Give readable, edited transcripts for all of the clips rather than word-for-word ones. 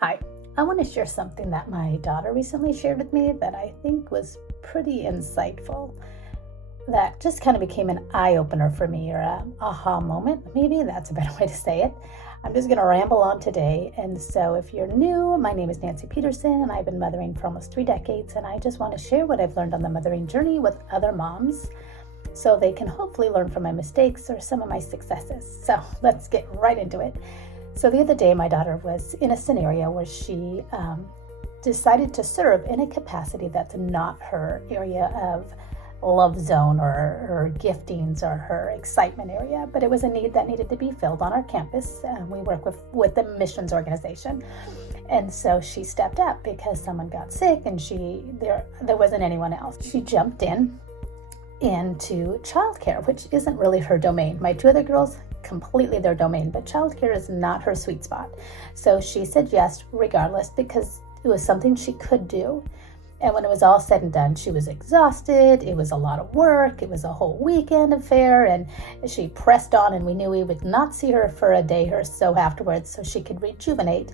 Hi, I want to share something that my daughter recently shared with me that I think was pretty insightful. That just kind of became an eye opener for me, or a aha moment. Maybe that's a better way to say it. I'm just going to ramble on today. And so, if you're new, my name is Nancy Peterson, and I've been mothering for almost 3 decades. And I just want to share what I've learned on the mothering journey with other moms so they can hopefully learn from my mistakes or some of my successes. So, let's get right into it. So the other day, my daughter was in a scenario where she decided to serve in a capacity that's not her area of love zone or her giftings or her excitement area, but it was a need that needed to be filled on our campus. We work with the missions organization. And so she stepped up because someone got sick and there wasn't anyone else. She jumped into childcare, which isn't really her domain. My 2 other girls, completely their domain, but childcare is not her sweet spot. So she said yes regardless because it was something she could do. And when it was all said and done, she was exhausted. It was a lot of work. It was a whole weekend affair, and she pressed on, and we knew we would not see her for a day or so afterwards so she could rejuvenate.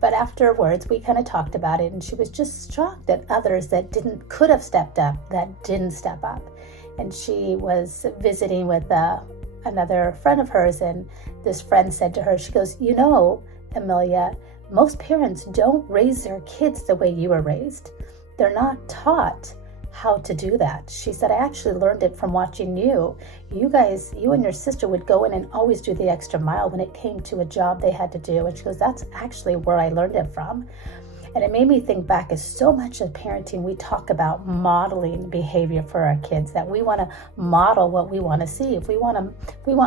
But afterwards, we kind of talked about it, and she was just shocked at others that could have stepped up, that didn't step up. And she was visiting with another friend of hers, and this friend said to her, she goes, Amelia, most parents don't raise their kids the way you were raised. They're not taught how to do that. She said, I actually learned it from watching you. You and your sister would go in and always do the extra mile when it came to a job they had to do. And she goes, that's actually where I learned it from. And it made me think back, as so much of parenting, we talk about modeling behavior for our kids, that we want to model what we want to see. If we want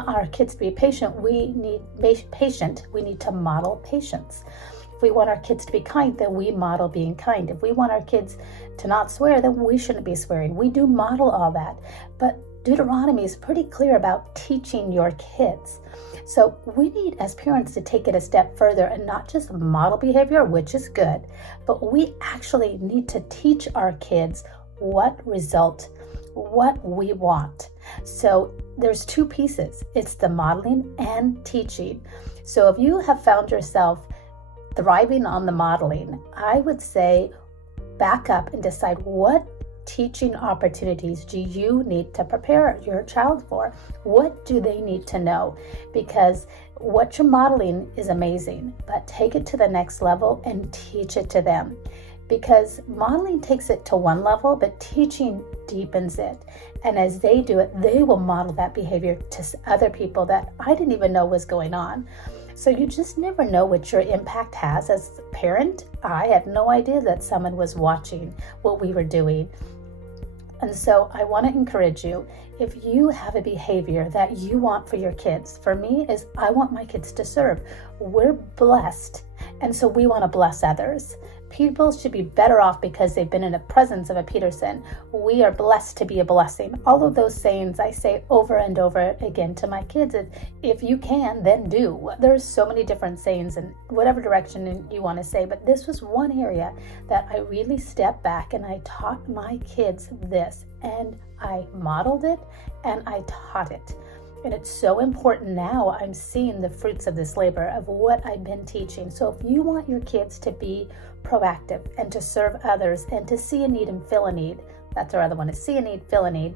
our kids to be patient, we need to model patience. If we want our kids to be kind, then we model being kind. If we want our kids to not swear, then we shouldn't be swearing. We do model all that. But Deuteronomy is pretty clear about teaching your kids. So we need, as parents, to take it a step further and not just model behavior, which is good, but we actually need to teach our kids what we want. So there's 2 pieces. It's the modeling and teaching. So if you have found yourself thriving on the modeling, I would say back up and decide what teaching opportunities do you need to prepare your child for? What do they need to know? Because what you're modeling is amazing, but take it to the next level and teach it to them. Because modeling takes it to one level, but teaching deepens it. And as they do it, they will model that behavior to other people that I didn't even know was going on. So you just never know what your impact has. As a parent, I had no idea that someone was watching what we were doing. And so I want to encourage you, if you have a behavior that you want for your kids, for me is I want my kids to serve. We're blessed, and so we want to bless others. People should be better off because they've been in the presence of a Peterson. We are blessed to be a blessing. All of those sayings I say over and over again to my kids. If you can, then do. There's so many different sayings in whatever direction you want to say, but this was one area that I really stepped back and I taught my kids this, and I modeled it and I taught it. And it's so important now. I'm seeing the fruits of this labor of what I've been teaching. So if you want your kids to be proactive and to serve others and to see a need and fill a need, that's our other one, is see a need, fill a need,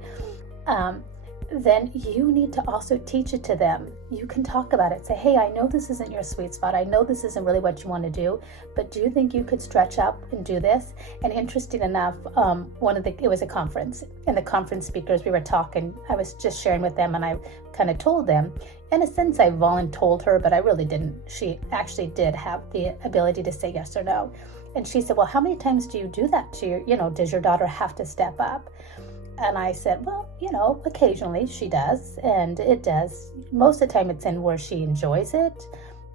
then you need to also teach it to them. You can talk about it. Say, hey, I know this isn't your sweet spot. I know this isn't really what you want to do, but do you think you could stretch up and do this? And interesting enough, it was a conference, and the conference speakers, we were talking, I was just sharing with them, and I kind of told them, in a sense, I voluntold her, but I really didn't. She actually did have the ability to say yes or no. And she said, well, how many times do you do that to does your daughter have to step up? And I said, well, occasionally she does, and it does. Most of the time it's in where she enjoys it,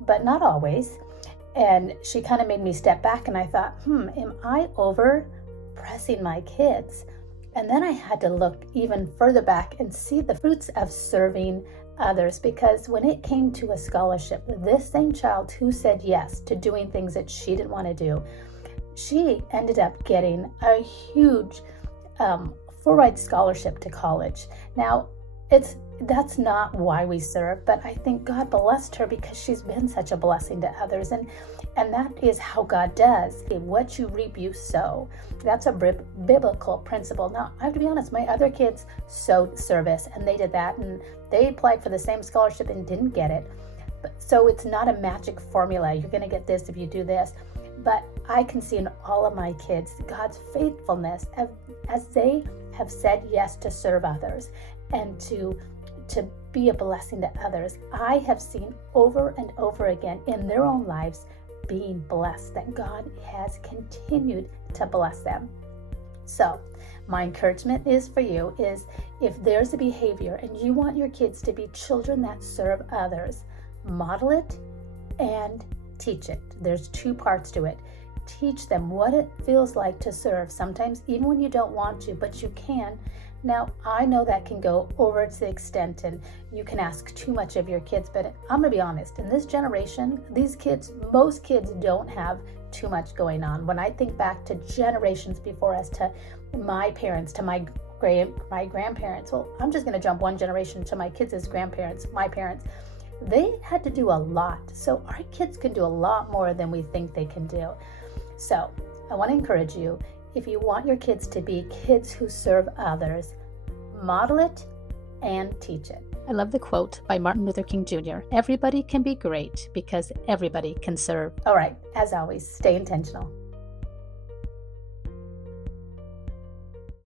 but not always. And she kind of made me step back, and I thought, am I over pressing my kids? And then I had to look even further back and see the fruits of serving others, because when it came to a scholarship, this same child who said yes to doing things that she didn't want to do, she ended up getting a huge full-ride scholarship to college. Now, That's not why we serve, but I think God blessed her because she's been such a blessing to others, and that is how God does. What you reap, you sow. That's a biblical principle. Now, I have to be honest, my other kids sowed service, and they did that, and they applied for the same scholarship and didn't get it. So it's not a magic formula. You're going to get this if you do this. But I can see in all of my kids God's faithfulness as they have said yes to serve others and to be a blessing to others. I have seen over and over again in their own lives being blessed, that God has continued to bless them. So my encouragement is for you is, if there's a behavior and you want your kids to be children that serve others, model it and teach it. There's two parts to it. Teach them what it feels like to serve, sometimes even when you don't want to, but you can. Now, I know that can go over to the extent and you can ask too much of your kids, but I'm going to be honest, in this generation, most kids don't have too much going on. When I think back to generations before us, to my parents, to my grandparents, well, I'm just going to jump one generation to my kids' grandparents, my parents. They had to do a lot. So our kids can do a lot more than we think they can do. So I want to encourage you, if you want your kids to be kids who serve others, model it and teach it. I love the quote by Martin Luther King Jr. Everybody can be great because everybody can serve. All right, as always, stay intentional.